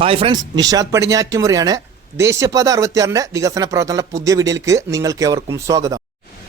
Hi friends Nishad പടിഞ്ഞാറ്റുമുറിയാണ്. ദേശീയപാത അറുപത്തിയാറിന്റെ വികസന പ്രവർത്തനങ്ങളുടെ പുതിയ വീഡിയോയിലേക്ക് നിങ്ങൾക്ക് ഏവർക്കും സ്വാഗതം.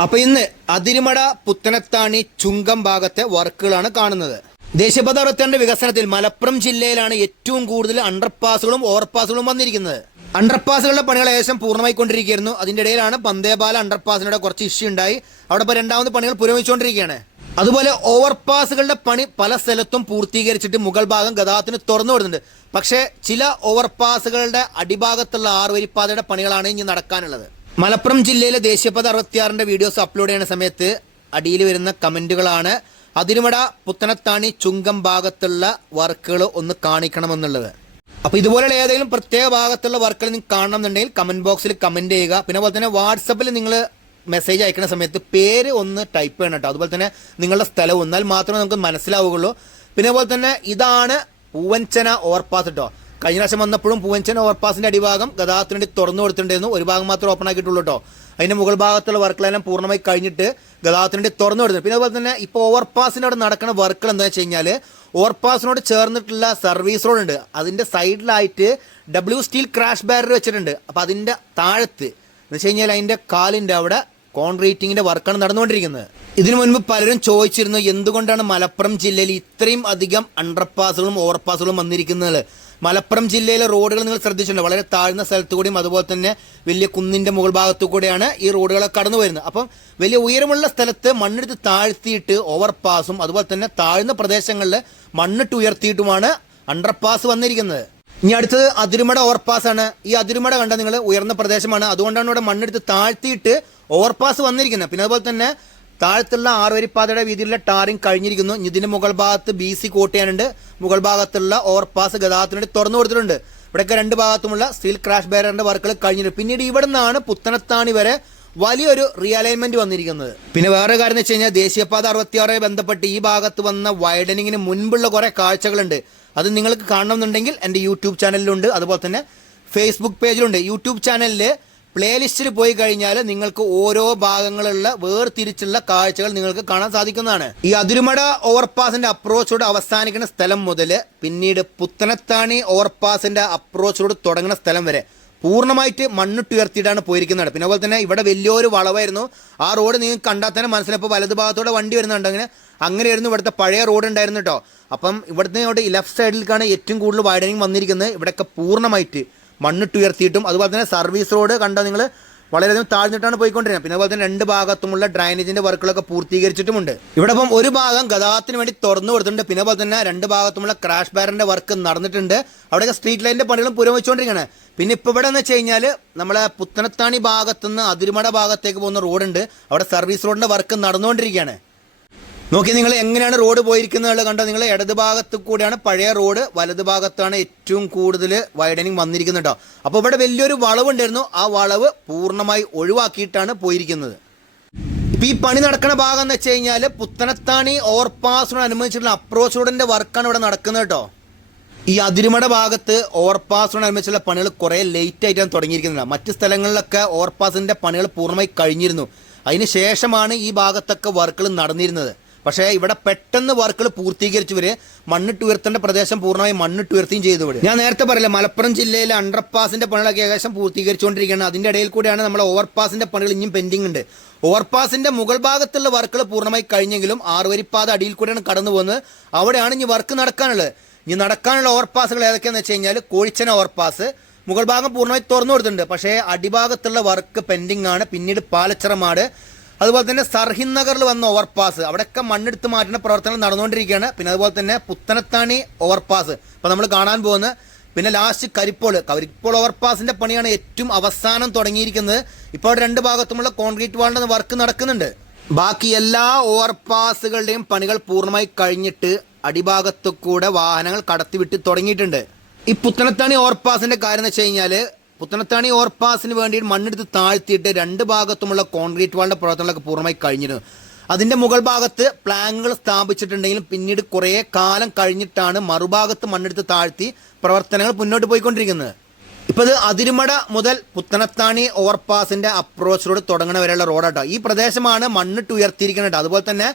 അപ്പൊ ഇന്ന് അതിരുമട പുത്തനത്താണി ചുങ്കം ഭാഗത്തെ വർക്കുകളാണ് കാണുന്നത്. ദേശീയപാത അറുപത്തിയാറിന്റെ വികസനത്തിൽ മലപ്പുറം ജില്ലയിലാണ് ഏറ്റവും കൂടുതൽ അണ്ടർപാസുകളും ഓവർപാസുകളും വന്നിരിക്കുന്നത്. അണ്ടർപാസുകളുടെ പണികൾ ഏകദേശം പൂർണമായി കൊണ്ടിരിക്കുകയായിരുന്നു അതിന്റെ ഇടയിലാണ് പന്തേപാല അണ്ടർപാസിനോട് കുറച്ച് ഇഷ്യൂ ഉണ്ടായി. അവിടെ ഇപ്പോൾ രണ്ടാമത് പണികൾ പുരോഗമിച്ചുകൊണ്ടിരിക്കുകയാണ്. അതുപോലെ ഓവർപാസുകളുടെ പണി പല സ്ഥലത്തും പൂർത്തീകരിച്ചിട്ട് മുകൾ ഭാഗം ഗതാഗതത്തിന് തുറന്നു വിടുന്നുണ്ട്. പക്ഷേ ചില ഓവർപാസുകളുടെ അടിഭാഗത്തുള്ള ആറ് ആറുവരിപ്പാതയുടെ പണികളാണ് ഇനി നടക്കാനുള്ളത്. മലപ്പുറം ജില്ലയിലെ ദേശീയപാത അറുപത്തിയാറിന്റെ വീഡിയോസ് അപ്ലോഡ് ചെയ്യുന്ന സമയത്ത് അടിയിൽ വരുന്ന കമന്റുകളാണ്. അതിരുമട പുത്തനത്താണി ചുങ്കം ഭാഗത്തുള്ള വർക്കുകൾ ഒന്ന് കാണിക്കണമെന്നുള്ളത്. അപ്പൊ ഇതുപോലെയുള്ള ഏതെങ്കിലും പ്രത്യേക ഭാഗത്തുള്ള വർക്കുകൾ നിങ്ങൾക്ക് കാണണമെന്നുണ്ടെങ്കിൽ കമന്റ് ബോക്സിൽ കമന്റ് ചെയ്യുക. പിന്നെ അതുപോലെ തന്നെ വാട്സപ്പിൽ നിങ്ങൾ മെസ്സേജ് അയക്കുന്ന സമയത്ത് പേര് ഒന്ന് ടൈപ്പ് ചെയ്യണം കേട്ടോ. അതുപോലെ തന്നെ നിങ്ങളുടെ സ്ഥലം ഒന്നാൽ മാത്രമേ നമുക്ക് മനസ്സിലാവുകയുള്ളൂ. പിന്നെ അതുപോലെ തന്നെ ഇതാണ് പൂവഞ്ചന ഓവർപാസ് കേട്ടോ കഴിഞ്ഞ പ്രാവശ്യം വന്നപ്പോഴും പൂവഞ്ചന ഓവർപാസിന്റെ അടിഭാഗം ഗതാഗതത്തിന് വേണ്ടി തുറന്നു കൊടുത്തിട്ടുണ്ടായിരുന്നു. ഒരു ഭാഗം മാത്രമേ ഓപ്പൺ ആക്കിയിട്ടുള്ളൂ കേട്ടോ അതിന്റെ മുകൾ ഭാഗത്തുള്ള വർക്കുകളെല്ലാം പൂർണമായി കഴിഞ്ഞിട്ട് ഗതാഗതത്തിന് വേണ്ടി തുറന്നു കൊടുത്തു പിന്നെ അതുപോലെ തന്നെ ഇപ്പോൾ ഓവർപാസിന്റെ അവിടെ നടക്കുന്ന വർക്കുകൾ എന്താ വെച്ച് കഴിഞ്ഞാൽ ഓവർപാസിനോട് ചേർന്നിട്ടുള്ള സർവീസ് റോഡ് ഉണ്ട്. അതിന്റെ സൈഡിലായിട്ട് ഡബ്ല്യു സ്റ്റീൽ ക്രാഷ് ബാരർ വെച്ചിട്ടുണ്ട്. അപ്പോൾ അതിന്റെ താഴത്ത് എന്ന് വെച്ച് കഴിഞ്ഞാൽ അതിന്റെ കാലിന്റെ അവിടെ കോൺക്രീറ്റിങ്ങിന്റെ വർക്കാണ് നടന്നുകൊണ്ടിരിക്കുന്നത്. ഇതിനു മുൻപ് പലരും ചോദിച്ചിരുന്നു എന്തുകൊണ്ടാണ് മലപ്പുറം ജില്ലയിൽ ഇത്രയും അധികം അണ്ടർപാസുകളും ഓവർപാസുകളും വന്നിരിക്കുന്നത്? മലപ്പുറം ജില്ലയിലെ റോഡുകൾ നിങ്ങൾ ശ്രദ്ധിച്ചിട്ടുണ്ട്. വളരെ താഴ്ന്ന സ്ഥലത്തു കൂടിയും അതുപോലെ തന്നെ വലിയ കുന്നിന്റെ മുകൾ ഭാഗത്തു കൂടെയാണ് ഈ റോഡുകളൊക്കെ കടന്നു വരുന്നത്. അപ്പം വലിയ ഉയരമുള്ള സ്ഥലത്ത് മണ്ണെടുത്ത് താഴ്ത്തിയിട്ട് ഓവർപാസും അതുപോലെ തന്നെ താഴ്ന്ന പ്രദേശങ്ങളിൽ മണ്ണിട്ട് ഉയർത്തിയിട്ടുമാണ് അണ്ടർപാസ് വന്നിരിക്കുന്നത്. ഇനി അടുത്തത് അതിരുമട ഓവർപാസാണ് ഈ അതിരുമട കണ്ട നിങ്ങൾ ഉയർന്ന പ്രദേശമാണ്. അതുകൊണ്ടാണ് ഇവിടെ മണ്ണെടുത്ത് താഴ്ത്തിയിട്ട് ഓവർപാസ് വന്നിരിക്കുന്നത്. പിന്നെ അതുപോലെ തന്നെ താഴത്തുള്ള ആറുവരിപ്പാതയുടെ വീതിയിലുള്ള ടാറിങ് കഴിഞ്ഞിരിക്കുന്നു. ഇതിന്റെ മുകൾ ഭാഗത്ത് ബി സി കോട്ട് ചെയ്യാനുണ്ട് മുകൾ ഭാഗത്തുള്ള ഓവർപാസ് ഗതാഗതത്തിന് വേണ്ടി തുറന്നു കൊടുത്തിട്ടുണ്ട്. ഇവിടെയൊക്കെ രണ്ട് ഭാഗത്തുമുള്ള സ്റ്റീൽ ക്രാഷ് ബാരറിന്റെ വർക്കുകൾ കഴിഞ്ഞിട്ടുണ്ട്. പിന്നീട് ഇവിടെ നിന്നാണ് പുത്തനത്താണി വരെ വലിയൊരു റിയലൈൻമെന്റ് വന്നിരിക്കുന്നത്. പിന്നെ വേറെ കാര്യം എന്ന് വെച്ച് കഴിഞ്ഞാൽ ദേശീയപാത അറുപത്തിയാറുമായി ബന്ധപ്പെട്ട് ഈ ഭാഗത്ത് വന്ന വൈഡനിങ്ങിന് മുൻപുള്ള കുറെ കാഴ്ചകളുണ്ട്. അത് നിങ്ങൾക്ക് കാണണമെന്നുണ്ടെങ്കിൽ എന്റെ യൂട്യൂബ് ചാനലിലുണ്ട്. അതുപോലെ തന്നെ ഫേസ്ബുക്ക് പേജിലുണ്ട് യൂട്യൂബ് ചാനലിൽ പ്ലേലിസ്റ്റിൽ പോയി കഴിഞ്ഞാൽ നിങ്ങൾക്ക് ഓരോ ഭാഗങ്ങളുള്ള വേർതിരിച്ചുള്ള കാഴ്ചകൾ നിങ്ങൾക്ക് കാണാൻ സാധിക്കുന്നതാണ്. ഈ അതിരുമട ഓവർപാസിന്റെ അപ്രോച്ചോട് അവസാനിക്കുന്ന സ്ഥലം മുതൽ പിന്നീട് പുത്തനത്താണി ഓവർപാസിന്റെ അപ്രോച്ചോട് തുടങ്ങുന്ന സ്ഥലം വരെ. പൂർണമായിട്ട് മണ്ണിട്ടുയർത്തിയിട്ടാണ് പോയിരിക്കുന്നത്. പിന്നെ അതുപോലെ തന്നെ ഇവിടെ വലിയൊരു വളവായിരുന്നു. ആ റോഡ് നിങ്ങൾക്ക് കണ്ടാൽ തന്നെ മനസ്സിലപ്പോൾ വലത് ഭാഗത്തോടെ വണ്ടി അങ്ങനെ. അങ്ങനെയായിരുന്നു ഇവിടുത്തെ പഴയ റോഡ് ഉണ്ടായിരുന്നു കേട്ടോ അപ്പം ഇവിടുത്തെ ഇവിടെ ലെഫ്റ്റ് സൈഡിലേക്കാണ് ഏറ്റവും കൂടുതൽ വൈഡനിങ് വന്നിരിക്കുന്നത്. ഇവിടെയൊക്കെ പൂർണമായിട്ട് മണ്ണിട്ടുയർത്തിയിട്ടും അതുപോലെ തന്നെ സർവീസ് റോഡ് കണ്ടോ നിങ്ങൾ? വളരെയധികം താഴ്ന്നിട്ടാണ് പോയിക്കൊണ്ടിരുന്നത്. പിന്നെ അതുപോലെ തന്നെ രണ്ട് ഭാഗത്തുമുള്ള ഡ്രൈനേജിന്റെ വർക്കുകളൊക്കെ പൂർത്തീകരിച്ചിട്ടുമുണ്ട്. ഇവിടെ ഇപ്പം ഒരു ഭാഗം ഗതാഗതത്തിന് വേണ്ടി തുറന്നു കൊടുത്തിട്ടുണ്ട്. പിന്നെ അതുപോലെ തന്നെ രണ്ട് ഭാഗത്തുമുള്ള ക്രാഷ് ബാരന്റെ വർക്ക് നടന്നിട്ടുണ്ട്. അവിടെയൊക്കെ സ്ട്രീറ്റ് ലൈനിന്റെ പണികളും പുരോഗമിച്ചുകൊണ്ടിരിക്കുകയാണ്. പിന്നെ ഇപ്പോൾ ഇവിടെ എന്ന് വെച്ച് കഴിഞ്ഞാൽ നമ്മളെ പുത്തനത്താണി ഭാഗത്തുനിന്ന് അതിരുമട ഭാഗത്തേക്ക് പോകുന്ന റോഡുണ്ട് അവിടെ സർവീസ് റോഡിന്റെ വർക്ക് നടന്നുകൊണ്ടിരിക്കുകയാണ്. നോക്കി നിങ്ങൾ എങ്ങനെയാണ് റോഡ് പോയിരിക്കുന്നത് കണ്ടോ? നിങ്ങൾ ഇടത് ഭാഗത്ത് കൂടെയാണ് പഴയ റോഡ് വലത് ഭാഗത്താണ് ഏറ്റവും കൂടുതൽ വൈഡനിങ് വന്നിരിക്കുന്നത് കേട്ടോ അപ്പോൾ ഇവിടെ വലിയൊരു വളവുണ്ടായിരുന്നു ആ വളവ് പൂർണമായി ഒഴിവാക്കിയിട്ടാണ് പോയിരിക്കുന്നത്. ഇപ്പൊ ഈ പണി നടക്കുന്ന ഭാഗം എന്ന് വെച്ച് കഴിഞ്ഞാൽ പുത്തനത്താണി ഓവർപാസിനോട് അനുബന്ധിച്ചിട്ടുള്ള അപ്രോച്ച് റോഡിന്റെ വർക്കാണ് ഇവിടെ നടക്കുന്നത് കേട്ടോ ഈ അതിരുമട ഭാഗത്ത് ഓവർപാസിനോട് അനുബന്ധിച്ചുള്ള പണികൾ കുറേ ലേറ്റ് ആയിട്ടാണ് തുടങ്ങിയിരിക്കുന്നത്. മറ്റ് സ്ഥലങ്ങളിലൊക്കെ ഓവർപാസിന്റെ പണികൾ പൂർണമായി കഴിഞ്ഞിരുന്നു. അതിന് ശേഷമാണ് ഈ ഭാഗത്തൊക്കെ വർക്കുകൾ നടന്നിരുന്നത്. പക്ഷേ ഇവിടെ പെട്ടെന്ന് വർക്കുകൾ പൂർത്തീകരിച്ചവര് മണ്ണിട്ട് ഉയർത്തേണ്ട പ്രദേശം പൂർണമായി മണ്ണിട്ട് ഉയർത്തുകയും ചെയ്തു ഇവിടെ. ഞാൻ നേരത്തെ പറയില്ല മലപ്പുറം ജില്ലയിലെ അണ്ടർപാസിന്റെ പണികളൊക്കെ ഏകദേശം പൂർത്തീകരിച്ചുകൊണ്ടിരിക്കുകയാണ്. അതിന്റെ ഇടയിൽ കൂടിയാണ് നമ്മൾ ഓവർപാസിന്റെ പണികൾ ഇനിയും പെൻഡിങ് ഉണ്ട്. ഓവർപാസിന്റെ മുകൾ ഭാഗത്തുള്ള വർക്കുകൾ പൂർണമായി കഴിഞ്ഞെങ്കിലും ആറുവരിപ്പാത അടിയിൽ കൂടെയാണ് കടന്നു പോകുന്നത്. അവിടെയാണ് ഇനി വർക്ക് നടക്കാനുള്ളത്. ഇനി നടക്കാനുള്ള ഓവർപാസുകൾ ഏതൊക്കെയാണെന്ന് വെച്ച് കഴിഞ്ഞാൽ കോഴിച്ചന ഓവർപാസ് മുകൾ ഭാഗം പൂർണമായി തുറന്നു കൊടുത്തിട്ടുണ്ട്. പക്ഷേ അടിഭാഗത്തുള്ള വർക്ക് പെൻഡിങ് ആണ്. പിന്നീട് പാലച്ചിറമാട് അതുപോലെ തന്നെ സർഹിൻ നഗറിൽ വന്ന ഓവർപാസ് അവിടെയൊക്കെ മണ്ണെടുത്ത് മാറ്റുന്ന പ്രവർത്തനങ്ങൾ നടന്നുകൊണ്ടിരിക്കുകയാണ്. പിന്നെ അതുപോലെ തന്നെ പുത്തനത്താണി ഓവർപാസ് അപ്പോൾ നമ്മൾ കാണാൻ പോകുന്ന പിന്നെ ലാസ്റ്റ് കരിപ്പോൾ. കരിപ്പോൾ ഓവർപാസിന്റെ പണിയാണ് ഏറ്റവും അവസാനം തുടങ്ങിയിരിക്കുന്നത്. ഇപ്പോൾ രണ്ട് ഭാഗത്തുമുള്ള കോൺക്രീറ്റ് വാളിന്റെ വർക്ക് നടക്കുന്നുണ്ട്. ബാക്കി എല്ലാ ഓവർപാസുകളുടെയും പണികൾ പൂർണമായി കഴിഞ്ഞിട്ട് അടിഭാഗത്തു കൂടെ വാഹനങ്ങൾ കടത്തിവിട്ട് തുടങ്ങിയിട്ടുണ്ട്. ഈ പുത്തനത്താണി ഓവർപാസിന്റെ കാര്യം എന്ന് വെച്ച് കഴിഞ്ഞാൽ പുത്തനത്താണി ഓവർപാസിന് വേണ്ടി മണ്ണെടുത്ത് താഴ്ത്തിയിട്ട് രണ്ട് ഭാഗത്തുമുള്ള കോൺക്രീറ്റ് വാളിന്റെ പ്രവർത്തനങ്ങളൊക്കെ പൂർണമായി കഴിഞ്ഞിരുന്നു. അതിന്റെ മുകൾ ഭാഗത്ത് പ്ലാങ്ങുകൾ സ്ഥാപിച്ചിട്ടുണ്ടെങ്കിലും പിന്നീട് കുറേ കാലം കഴിഞ്ഞിട്ടാണ് മറുഭാഗത്ത് മണ്ണെടുത്ത് താഴ്ത്തി പ്രവർത്തനങ്ങൾ മുന്നോട്ട് പോയിക്കൊണ്ടിരിക്കുന്നത്. ഇപ്പൊ ഇത് അതിരുമട മുതൽ പുത്തനത്താണി ഓവർപാസിന്റെ അപ്രോച്ച് റോഡ് തുടങ്ങണ വരെയുള്ള റോഡാട്ടോ. ഈ പ്രദേശമാണ് മണ്ണിട്ട് ഉയർത്തിയിരിക്കുന്നത് അതുപോലെ തന്നെ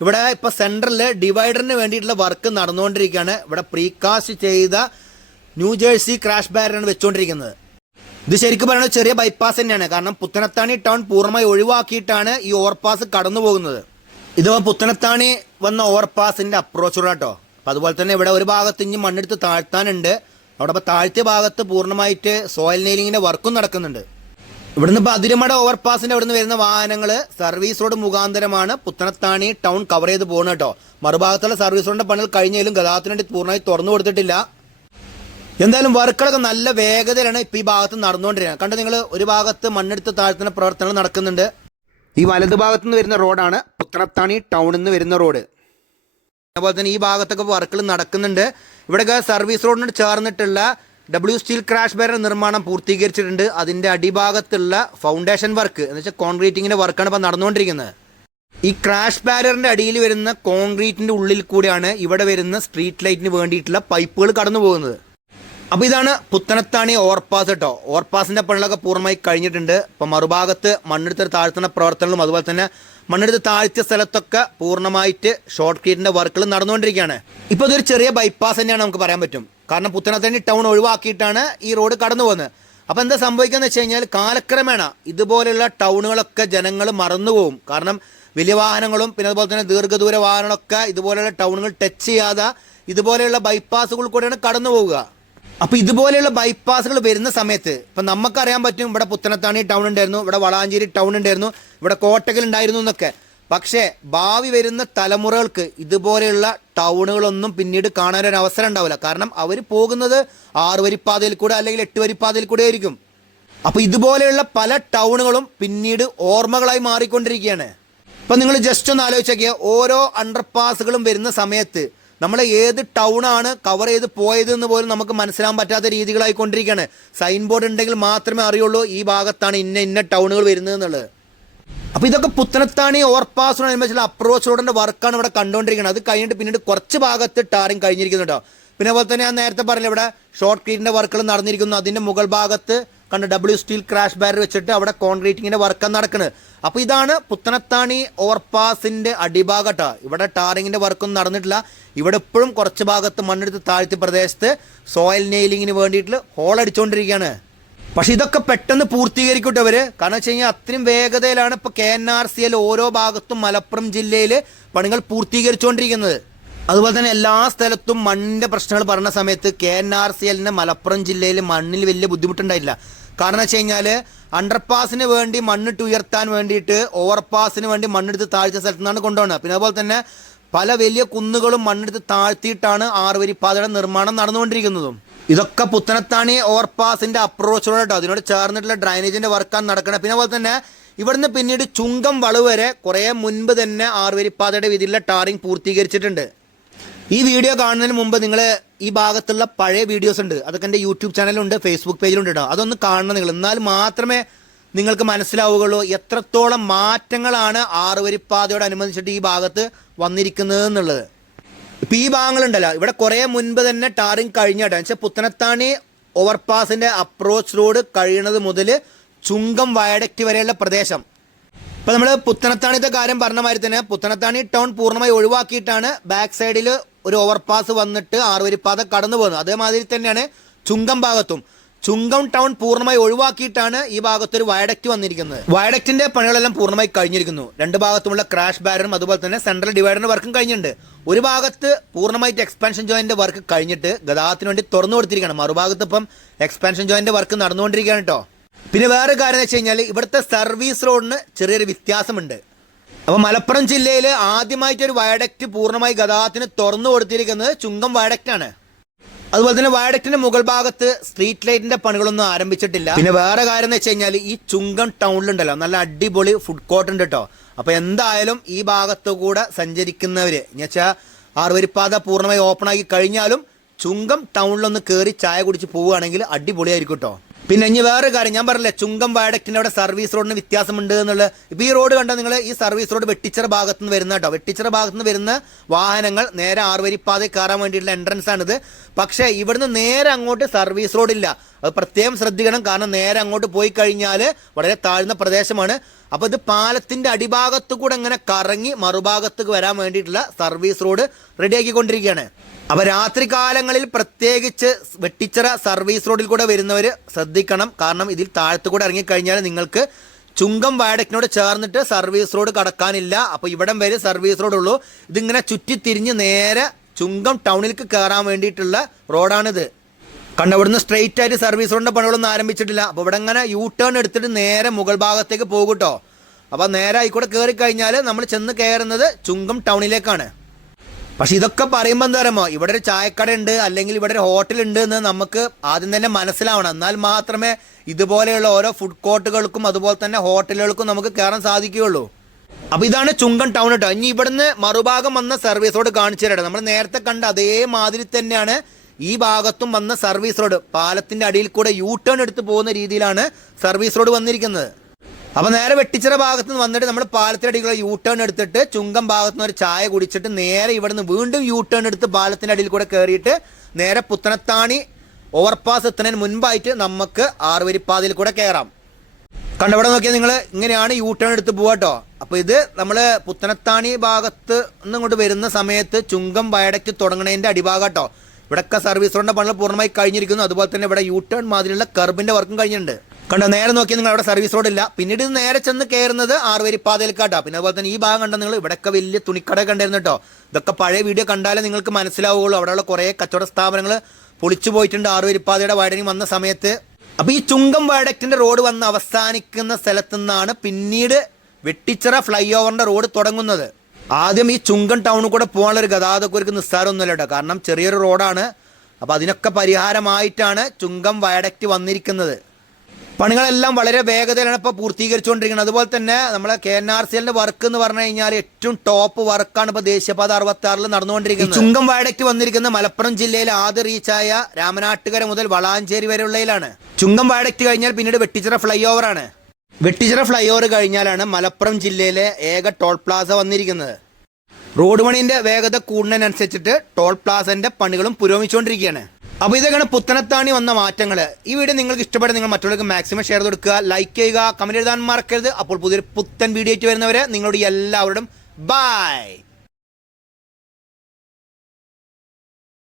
ഇവിടെ ഇപ്പൊ സെൻട്രലിൽ ഡിവൈഡറിന് വേണ്ടിയിട്ടുള്ള വർക്ക് നടന്നുകൊണ്ടിരിക്കുകയാണ്. ഇവിടെ പ്രീകാസ്റ്റ് ചെയ്ത ന്യൂജേഴ്സി ക്രാഷ് ബാരിയറാണ് വെച്ചുകൊണ്ടിരിക്കുന്നത് ഇത് ശരിക്കും പറയുന്നത് ചെറിയ ബൈപ്പാസ് തന്നെയാണ്. കാരണം പുത്തനത്താണി ടൗൺ പൂർണമായി ഒഴിവാക്കിയിട്ടാണ് ഈ ഓവർപാസ് കടന്നു പോകുന്നത്. ഇത് പുത്തനത്താണി വന്ന ഓവർപാസിന്റെ അപ്രോച്ച് കേട്ടോ. അപ്പൊ അതുപോലെ തന്നെ ഇവിടെ ഒരു ഭാഗത്ത് ഇനി മണ്ണെടുത്ത് താഴ്ത്താനുണ്ട്. അവിടെ ഇപ്പൊ താഴ്ത്തിയ ഭാഗത്ത് പൂർണമായിട്ട് സോയിൽ നെയിലിങ്ങിന്റെ വർക്കും നടക്കുന്നുണ്ട്. ഇവിടുന്ന് ഇപ്പൊ അതിരുമട ഓവർപാസിന്റെ അവിടുന്ന് വരുന്ന വാഹനങ്ങൾ സർവീസ് റോഡ് മുഖാന്തരമാണ് പുത്തനത്താണി ടൗൺ കവർ ചെയ്ത് പോകുന്നത് കേട്ടോ. മറുഭാഗത്തുള്ള സർവീസ് റോഡിന്റെ പണികൾ കഴിഞ്ഞാലും ഗതാഗതത്തിന് പൂർണമായി തുറന്നു കൊടുത്തിട്ടില്ല. എന്തായാലും വർക്കുകളൊക്കെ നല്ല വേഗതയിലാണ് ഇപ്പൊ ഈ ഭാഗത്ത് നടന്നുകൊണ്ടിരിക്കുന്നത്. കണ്ടോ നിങ്ങൾ ഒരു ഭാഗത്ത് മണ്ണെടുത്ത് താഴ്ത്തുന്ന പ്രവർത്തനങ്ങൾ നടക്കുന്നുണ്ട്. ഈ വലതു ഭാഗത്ത് നിന്ന് വരുന്ന റോഡാണ് പുത്രത്താണി ടൗണിൽ നിന്ന് വരുന്ന റോഡ്. അതുപോലെ തന്നെ ഈ ഭാഗത്തൊക്കെ വർക്കുകൾ നടക്കുന്നുണ്ട്. ഇവിടെയൊക്കെ സർവീസ് റോഡിനോട് ചേർന്നിട്ടുള്ള ഡബ്ല്യു സ്റ്റീൽ ക്രാഷ് ബാരർ നിർമ്മാണം പൂർത്തീകരിച്ചിട്ടുണ്ട്. അതിന്റെ അടിഭാഗത്തുള്ള ഫൗണ്ടേഷൻ വർക്ക് എന്ന് വെച്ചാൽ കോൺക്രീറ്റിങ്ങിന്റെ വർക്കാണ് ഇപ്പോൾ നടന്നുകൊണ്ടിരിക്കുന്നത്. ഈ ക്രാഷ് ബാരറിന്റെ അടിയിൽ വരുന്ന കോൺക്രീറ്റിന്റെ ഉള്ളിൽ കൂടിയാണ് ഇവിടെ വരുന്ന സ്ട്രീറ്റ് ലൈറ്റിന് വേണ്ടിയിട്ടുള്ള പൈപ്പുകൾ കടന്നു പോകുന്നത് അപ്പൊ ഇതാണ് പുത്തനത്താണി ഓവർപാസ് കേട്ടോ ഓവർപാസിന്റെ പണികളൊക്കെ പൂർണമായി കഴിഞ്ഞിട്ടുണ്ട്. ഇപ്പൊ മറുഭാഗത്ത് മണ്ണെടുത്ത് താഴ്ത്തുന്ന പ്രവർത്തനങ്ങളും അതുപോലെ തന്നെ മണ്ണെടുത്ത് താഴ്ത്തിയ സ്ഥലത്തൊക്കെ പൂർണമായിട്ട് ഷോർട്ട് ക്രീറ്റിന്റെ വർക്കുകൾ നടന്നുകൊണ്ടിരിക്കുകയാണ്. ഇപ്പൊ ഇതൊരു ചെറിയ ബൈപ്പാസ് തന്നെയാണ് നമുക്ക് പറയാൻ പറ്റും. കാരണം പുത്തനത്താണി ടൗൺ ഒഴിവാക്കിയിട്ടാണ് ഈ റോഡ് കടന്നു പോകുന്നത്. അപ്പൊ എന്താ സംഭവിക്കാന്ന് വെച്ച് കഴിഞ്ഞാൽ കാലക്രമേണ ഇതുപോലെയുള്ള ടൗണുകളൊക്കെ ജനങ്ങൾ മറന്നുപോകും കാരണം വലിയ വാഹനങ്ങളും പിന്നെ അതുപോലെ തന്നെ ദീർഘദൂര വാഹനങ്ങളൊക്കെ ഇതുപോലെയുള്ള ടൗണുകൾ ടച്ച് ചെയ്യാതെ ഇതുപോലെയുള്ള ബൈപ്പാസുകൾ കൂടെയാണ് കടന്നു പോവുക. അപ്പൊ ഇതുപോലെയുള്ള ബൈപ്പാസുകൾ വരുന്ന സമയത്ത് ഇപ്പൊ നമുക്കറിയാൻ പറ്റും ഇവിടെ പുത്തനത്താണി ടൗൺ ഉണ്ടായിരുന്നു ഇവിടെ വളാഞ്ചേരി ടൗൺ ഉണ്ടായിരുന്നു ഇവിടെ കോട്ടകൽ ഉണ്ടായിരുന്നു എന്നൊക്കെ. പക്ഷേ ഭാവി വരുന്ന തലമുറകൾക്ക് ഇതുപോലെയുള്ള ടൗണുകളൊന്നും പിന്നീട് കാണാനൊരു അവസരം ഉണ്ടാവില്ല. കാരണം അവർ പോകുന്നത് ആറ് വരിപ്പാതയിൽ കൂടെ അല്ലെങ്കിൽ എട്ട് വരിപ്പാതയിൽ കൂടെ ആയിരിക്കും. അപ്പൊ ഇതുപോലെയുള്ള പല ടൗണുകളും പിന്നീട് ഓർമ്മകളായി മാറിക്കൊണ്ടിരിക്കുകയാണ്. ഇപ്പൊ നിങ്ങൾ ജസ്റ്റ് ഒന്ന് ആലോചിച്ചൊക്കെ ഓരോ അണ്ടർപാസുകളും വരുന്ന സമയത്ത് നമ്മൾ ഏത് ടൗണാണ് കവർ ചെയ്ത് പോയത് എന്ന് പോലും നമുക്ക് മനസ്സിലാൻ പറ്റാത്ത രീതികളായിക്കൊണ്ടിരിക്കുകയാണ്. സൈൻ ബോർഡ് ഉണ്ടെങ്കിൽ മാത്രമേ അറിയുള്ളൂ ഈ ഭാഗത്താണ് ഇന്ന ഇന്ന ടൗണുകൾ വരുന്നത് എന്നുള്ളത്. അപ്പൊ ഇതൊക്കെ പുത്തനത്താണി ഓവർപാസിനോടനുബന്ധിച്ചുള്ള അപ്രോച്ച് റോഡിന്റെ വർക്കാണ് ഇവിടെ കണ്ടുകൊണ്ടിരിക്കുന്നത്. അത് കഴിഞ്ഞിട്ട് പിന്നീട് കുറച്ച് ഭാഗത്ത് ടാറിങ് കഴിഞ്ഞിരിക്കുന്നുണ്ടോ. പിന്നെ അതുപോലെ തന്നെ ഞാൻ നേരത്തെ പറഞ്ഞില്ല ഇവിടെ ഷോർട്ട് ക്രീറ്റിന്റെ വർക്കുകൾ നടന്നിരിക്കുന്നു. അതിന്റെ മുകൾ ഭാഗത്ത് കണ്ട് ഡബ്ല്യു സ്റ്റീൽ ക്രാഷ് ബാരർ വെച്ചിട്ട് അവിടെ കോൺക്രീറ്റിങ്ങിന്റെ വർക്ക് നടക്കുന്നത് അപ്പൊ ഇതാണ് പുത്തനത്താണി ഓവർപാസിന്റെ അടിഭാഗട്ട. ഇവിടെ ടാറിങ്ങിന്റെ വർക്കൊന്നും നടന്നിട്ടില്ല. ഇവിടെ ഇപ്പോഴും കുറച്ച് ഭാഗത്ത് മണ്ണെടുത്ത് താഴ്ത്തി പ്രദേശത്ത് സോയിൽ നെയിലിങ്ങിന് വേണ്ടിയിട്ട് ഹോൾ അടിച്ചുകൊണ്ടിരിക്കുകയാണ് പക്ഷെ ഇതൊക്കെ പെട്ടെന്ന് പൂർത്തീകരിക്കട്ടെ അവർ കാരണം വെച്ച് കഴിഞ്ഞാൽ അത്രയും വേഗതയിലാണ് ഇപ്പൊ K N R C L ഓരോ ഭാഗത്തും മലപ്പുറം ജില്ലയിൽ പണികൾ പൂർത്തീകരിച്ചുകൊണ്ടിരിക്കുന്നത് അതുപോലെ തന്നെ എല്ലാ സ്ഥലത്തും മണ്ണിന്റെ പ്രശ്നങ്ങൾ പറഞ്ഞ സമയത്ത് കെ എൻ ആർ സി എല്ലിന് മലപ്പുറം ജില്ലയിൽ മണ്ണിൽ വലിയ ബുദ്ധിമുട്ടുണ്ടായില്ല കാരണം വെച്ച് കഴിഞ്ഞാൽ അണ്ടർപാസിന് വേണ്ടി മണ്ണിട്ട് ഉയർത്താൻ വേണ്ടിയിട്ട് ഓവർപാസിന് വേണ്ടി മണ്ണെടുത്ത് താഴ്ച സ്ഥലത്തു നിന്നാണ് കൊണ്ടുപോകുന്നത്. പിന്നെ അതുപോലെ തന്നെ പല വലിയ കുന്നുകളും മണ്ണെടുത്ത് താഴ്ത്തിയിട്ടാണ് ആറുവരിപ്പാതയുടെ നിർമ്മാണം നടന്നുകൊണ്ടിരിക്കുന്നതും. ഇതൊക്കെ പുത്തനത്താണി ഓവർപാസിന്റെ അപ്രോച്ചുകൾ കേട്ടോ. അതിനോട് ചേർന്നിട്ടുള്ള ഡ്രൈനേജിന്റെ വർക്കാണ് നടക്കുന്നത് പിന്നെ അതുപോലെ തന്നെ ഇവിടുന്ന് പിന്നീട് ചുങ്കം വളവ് വരെ കുറേ മുൻപ് തന്നെ ആറുവരിപ്പാതയുടെ വിധിയിലുള്ള ടാറിംഗ് പൂർത്തീകരിച്ചിട്ടുണ്ട്. ഈ വീഡിയോ കാണുന്നതിന് മുമ്പ് നിങ്ങൾ ഈ ഭാഗത്തുള്ള പഴയ വീഡിയോസ് ഉണ്ട്. അതൊക്കെ എന്റെ യൂട്യൂബ് ചാനലുണ്ട് ഫേസ്ബുക്ക് പേജിലുണ്ട് കേട്ടോ അതൊന്ന് കാണണം നിങ്ങൾ. എന്നാൽ മാത്രമേ നിങ്ങൾക്ക് മനസ്സിലാവുകയുള്ളൂ എത്രത്തോളം മാറ്റങ്ങളാണ് ആറുവരിപ്പാതയോടനുബന്ധിച്ചിട്ട് ഈ ഭാഗത്ത് വന്നിരിക്കുന്നത് എന്നുള്ളത്. ഇപ്പം ഈ ഭാഗങ്ങളുണ്ടല്ലോ. ഇവിടെ കുറേ മുൻപ് തന്നെ ടാറിങ് കഴിഞ്ഞ കേട്ടോ വെച്ചാൽ പുത്തനത്താണി ഓവർപാസിന്റെ അപ്രോച്ച് റോഡ് കഴിയുന്നത് മുതൽ ചുങ്കം വയഡക്റ്റ് വരെയുള്ള പ്രദേശം. ഇപ്പം നമ്മൾ പുത്തനത്താണിത്തെ കാര്യം പറഞ്ഞ മാതിരി തന്നെ പുത്തനത്താണി ടൗൺ പൂർണമായി ഒഴിവാക്കിയിട്ടാണ് ബാക്ക് സൈഡിൽ ഒരു ഓവർപാസ് വന്നിട്ട് ആറുവരിപ്പാത കടന്നു പോകുന്നത്. അതേമാതിരി തന്നെയാണ് ചുങ്കം ഭാഗത്തും. ചുങ്കം ടൗൺ പൂർണമായി ഒഴിവാക്കിയിട്ടാണ് ഈ ഭാഗത്തൊരു വയഡക്റ്റ് വന്നിരിക്കുന്നത്. വയഡക്റ്റിന്റെ പണികളെല്ലാം പൂർണമായി കഴിഞ്ഞിരിക്കുന്നു. രണ്ട് ഭാഗത്തുമുള്ള ക്രാഷ് ബാരറും അതുപോലെ തന്നെ സെൻട്രൽ ഡിവൈഡറിന്റെ വർക്കും കഴിഞ്ഞിട്ടുണ്ട്. ഒരു ഭാഗത്ത് പൂർണമായിട്ട് എക്സ്പാൻഷൻ ജോയിന്റ് വർക്ക് കഴിഞ്ഞിട്ട് ഗതാഗതത്തിന് വേണ്ടി തുറന്നു കൊടുത്തിരിക്കുകയാണ്. മറുഭാഗത്ത് ഇപ്പം എക്സ്പാൻഷൻ ജോയിന്റ് വർക്ക് നടന്നുകൊണ്ടിരിക്കുകയാണ് കേട്ടോ പിന്നെ വേറെ കാര്യം എന്ന് വെച്ച് കഴിഞ്ഞാൽ ഇവിടുത്തെ സർവീസ് റോഡിന് ചെറിയൊരു വ്യത്യാസമുണ്ട്. അപ്പോൾ മലപ്പുറം ജില്ലയിൽ ആദ്യമായിട്ട് ഒരു വയഡക്റ്റ് പൂർണമായി ഗതാഗതത്തിന് തുറന്നു കൊടുത്തിരിക്കുന്നത് ചുങ്കം വയഡക്റ്റ് ആണ്. അതുപോലെ തന്നെ വയഡക്റ്റിന്റെ മുകൾ ഭാഗത്ത് സ്ട്രീറ്റ് ലൈറ്റിന്റെ പണികളൊന്നും ആരംഭിച്ചിട്ടില്ല. പിന്നെ വേറെ കാര്യം എന്ന് വെച്ച് കഴിഞ്ഞാൽ ഈ ചുങ്കം ടൗണിലുണ്ടല്ലോ നല്ല അടിപൊളി ഫുഡ് കോർട്ട് ഉണ്ട് കേട്ടോ അപ്പൊ എന്തായാലും ഈ ഭാഗത്തു കൂടെ സഞ്ചരിക്കുന്നവര് എന്ന് വെച്ചാൽ ആറുവരിപ്പാത പൂർണമായി ഓപ്പൺ ആക്കി കഴിഞ്ഞാലും ചുങ്കം ടൗണിലൊന്ന് കയറി ചായ കുടിച്ച് പോവുകയാണെങ്കിൽ അടിപൊളിയായിരിക്കും കേട്ടോ പിന്നെ ഇനി വേറെ കാര്യം. ഞാൻ പറഞ്ഞില്ലേ ചുങ്കം വാടക്കിന്റെ അവിടെ സർവീസ് റോഡിന് വ്യത്യാസമുണ്ട് എന്നുള്ളത് ഇപ്പൊ ഈ റോഡ് കണ്ടാൽ നിങ്ങൾ ഈ സർവീസ് റോഡ് വെട്ടിച്ചിറ ഭാഗത്ത് നിന്ന് വരുന്ന കേട്ടോ. വെട്ടിച്ചിറ ഭാഗത്ത് നിന്ന് വരുന്ന വാഹനങ്ങൾ നേരെ ആറുവരിപ്പാതയിൽ കയറാൻ വേണ്ടിയിട്ടുള്ള എൻട്രൻസ് ആണിത്. പക്ഷേ ഇവിടുന്ന് നേരെ അങ്ങോട്ട് സർവീസ് റോഡില്ല അത് പ്രത്യേകം ശ്രദ്ധിക്കണം. കാരണം നേരെ അങ്ങോട്ട് പോയി കഴിഞ്ഞാൽ വളരെ താഴ്ന്ന പ്രദേശമാണ്. അപ്പോൾ ഇത് പാലത്തിന്റെ അടിഭാഗത്തു കൂടെ ഇങ്ങനെ കറങ്ങി മറുഭാഗത്തേക്ക് വരാൻ വേണ്ടിയിട്ടുള്ള സർവീസ് റോഡ് റെഡിയാക്കിക്കൊണ്ടിരിക്കുകയാണ് അപ്പൊ രാത്രി കാലങ്ങളിൽ പ്രത്യേകിച്ച് വെട്ടിച്ചിറ സർവീസ് റോഡിൽ കൂടെ വരുന്നവർ ശ്രദ്ധിക്കണം. കാരണം ഇതിൽ താഴത്തു കൂടെ ഇറങ്ങിക്കഴിഞ്ഞാൽ നിങ്ങൾക്ക് ചുങ്കം വാഡക്കിനോട് ചേർന്നിട്ട് സർവീസ് റോഡ് കടക്കാനില്ല. അപ്പോൾ ഇവിടം വരെ സർവീസ് റോഡ് ഉള്ളൂ ഇതിങ്ങനെ ചുറ്റിത്തിരിഞ്ഞ് നേരെ ചുങ്കം ടൗണിലേക്ക് കയറാൻ വേണ്ടിയിട്ടുള്ള റോഡാണിത്. കണ്ട ഇവിടുന്ന് സ്ട്രെയിറ്റ് ആയിട്ട് സർവീസ് റോഡിന്റെ പണികളൊന്നും ആരംഭിച്ചിട്ടില്ല. അപ്പോൾ ഇവിടെ ഇങ്ങനെ യൂ ടേൺ എടുത്തിട്ട് നേരെ മുകൾ ഭാഗത്തേക്ക് പോകും കേട്ടോ അപ്പോൾ നേരെ ആയിക്കൂടെ കയറി കഴിഞ്ഞാൽ നമ്മൾ ചെന്ന് കയറുന്നത് ചുങ്കം ടൗണിലേക്കാണ്. പക്ഷെ ഇതൊക്കെ പറയുമ്പോൾ എന്താ പറയുമോ ഇവിടെ ഒരു ചായക്കട ഉണ്ട് അല്ലെങ്കിൽ ഇവിടെ ഒരു ഹോട്ടൽ ഉണ്ട് എന്ന് നമുക്ക് ആദ്യം തന്നെ മനസ്സിലാവണം. എന്നാൽ മാത്രമേ ഇതുപോലെയുള്ള ഓരോ ഫുഡ് കോർട്ടുകൾക്കും അതുപോലെ തന്നെ ഹോട്ടലുകൾക്കും നമുക്ക് കയറാൻ സാധിക്കുകയുള്ളൂ. അപ്പൊ ഇതാണ് ചുങ്കൻ ടൗൺ കേട്ടോ ഇനി ഇവിടുന്ന് മറുഭാഗം വന്ന സർവീസ് റോഡ് കാണിച്ചു തരാം നമ്മൾ നേരത്തെ കണ്ട അതേമാതിരി തന്നെയാണ് ഈ ഭാഗത്തും വന്ന സർവീസ് റോഡ് പാലത്തിന്റെ അടിയിൽ കൂടെ യൂ ടേൺ എടുത്ത് പോകുന്ന രീതിയിലാണ് സർവീസ് റോഡ് വന്നിരിക്കുന്നത്. അപ്പൊ നേരെ വെട്ടിച്ചിറ ഭാഗത്ത് നിന്ന് വന്നിട്ട് നമ്മൾ പാലത്തിന്റെ അടിയിലുള്ള യൂ ടേൺ എടുത്തിട്ട് ചുങ്കം ഭാഗത്ത് നിന്ന് ഒരു ചായ കുടിച്ചിട്ട് നേരെ ഇവിടുന്ന് വീണ്ടും യൂ ടേൺ എടുത്ത് പാലത്തിന്റെ അടിയിൽ കൂടെ കയറിയിട്ട് നേരെ പുത്തനത്താണി ഓവർപാസ് എത്തുന്നതിന് മുൻപായിട്ട് നമുക്ക് ആറുവരിപ്പാതയിൽ കൂടെ കയറാം കണ്ടവിടെ നോക്കിയാൽ നിങ്ങൾ ഇങ്ങനെയാണ് യൂ ടേൺ എടുത്ത് പോവാട്ടോ അപ്പോൾ ഇത് നമ്മൾ പുത്തനത്താണി ഭാഗത്ത് നിന്ന് ഇങ്ങോട്ട് വരുന്ന സമയത്ത് ചുങ്കം വയടയ്ക്ക് തുടങ്ങണതിന്റെ അടിഭാഗം കേട്ടോ. ഇവിടെയൊക്കെ സർവീസ് റോഡിന്റെ പണികൾ പൂർണമായി കഴിഞ്ഞിരിക്കുന്നു. അതുപോലെ തന്നെ ഇവിടെ യൂ ടേൺ മാതിരിയുള്ള കർബിന്റെ വർക്കും കഴിഞ്ഞിട്ടുണ്ട്. കണ്ടോ നേരെ നോക്കിയാൽ നിങ്ങൾ അവിടെ സർവീസ് റോഡ് ഇല്ല. പിന്നീട് നേരെ ചെന്ന് കയറുന്നത് ആറുവരിപ്പാതയിലേക്കാട്ടോ പിന്നെ അതുപോലെ തന്നെ ഈ ഭാഗം കണ്ട നിങ്ങൾ? ഇവിടെയൊക്കെ വലിയ തുണിക്കട കണ്ടായിരുന്നു കേട്ടോ. ഇതൊക്കെ പഴയ വീഡിയോ കണ്ടാലേ നിങ്ങൾക്ക് മനസ്സിലാവുകയുള്ളൂ. അവിടെയുള്ള കുറേ കച്ചവട സ്ഥാപനങ്ങൾ പൊളിച്ചു പോയിട്ടുണ്ട് ആറുവരിപ്പാതയുടെ വൈഡനിങ് വന്ന സമയത്ത്. അപ്പൊ ഈ ചുങ്കം വയഡക്റ്റിന്റെ റോഡ് വന്ന് അവസാനിക്കുന്ന സ്ഥലത്തു നിന്നാണ് പിന്നീട് വെട്ടിച്ചിറ ഫ്ലൈ ഓവറിന്റെ റോഡ് തുടങ്ങുന്നത്. ആദ്യം ഈ ചുങ്കം ടൗണിൽ കൂടെ പോകാനുള്ള ഒരു ഗതാഗതക്കുരുക്ക് നിസ്സാരമൊന്നുമില്ല കേട്ടോ. കാരണം ചെറിയൊരു റോഡാണ് അപ്പോൾ അതിനൊക്കെ പരിഹാരമായിട്ടാണ് ചുങ്കം വയഡക്റ്റ് വന്നിരിക്കുന്നത്. പണികളെല്ലാം വളരെ വേഗതയിലാണ് ഇപ്പോൾ പൂർത്തീകരിച്ചുകൊണ്ടിരിക്കുന്നത്. അതുപോലെ തന്നെ നമ്മളെ കെ എൻ ആർ സി എല്ലിന്റെ വർക്ക് എന്ന് പറഞ്ഞു കഴിഞ്ഞാൽ ഏറ്റവും ടോപ്പ് വർക്കാണ് ഇപ്പോൾ ദേശീയപാത അറുപത്തി ആറിൽ നടന്നുകൊണ്ടിരിക്കുന്നത് ചുങ്കം വയഡക്റ്റ് വന്നിരിക്കുന്ന മലപ്പുറം ജില്ലയിൽ ആദ്യ റീച്ചായ രാമനാട്ടുകര മുതൽ വളാഞ്ചേരി വരെയുള്ളതിലാണ് ചുങ്കം വയഡക്റ്റ് കഴിഞ്ഞാൽ പിന്നീട് വെട്ടിച്ചിറ ഫ്ലൈ ഓവറാണ് വെട്ടിച്ചിറ ഫ്ലൈ ഓവർ കഴിഞ്ഞാലാണ് മലപ്പുറം ജില്ലയിലെ ഏക ടോൾ പ്ലാസ വന്നിരിക്കുന്നത്. റോഡ് പണിന്റെ വേഗത കൂടുന്നതിനനുസരിച്ചിട്ട് ടോൾ പ്ലാസന്റെ പണികളും പുരോഗമിച്ചുകൊണ്ടിരിക്കുകയാണ്. അപ്പോൾ ഇതൊക്കെയാണ് പുത്തനത്താണി വന്ന മാറ്റങ്ങൾ ഈ വീഡിയോ നിങ്ങൾക്ക് ഇഷ്ടപ്പെട്ട നിങ്ങൾ മറ്റുള്ളവർക്ക് മാക്സിമം ഷെയർ കൊടുക്കുക ലൈക്ക് ചെയ്യുക കമന്റ് എഴുതാൻ മറക്കരുത്. അപ്പോൾ പുതിയൊരു പുത്തൻ വീഡിയോ ആയിട്ട് വരുന്നവരെ നിങ്ങളോട് എല്ലാവരോടും ബൈ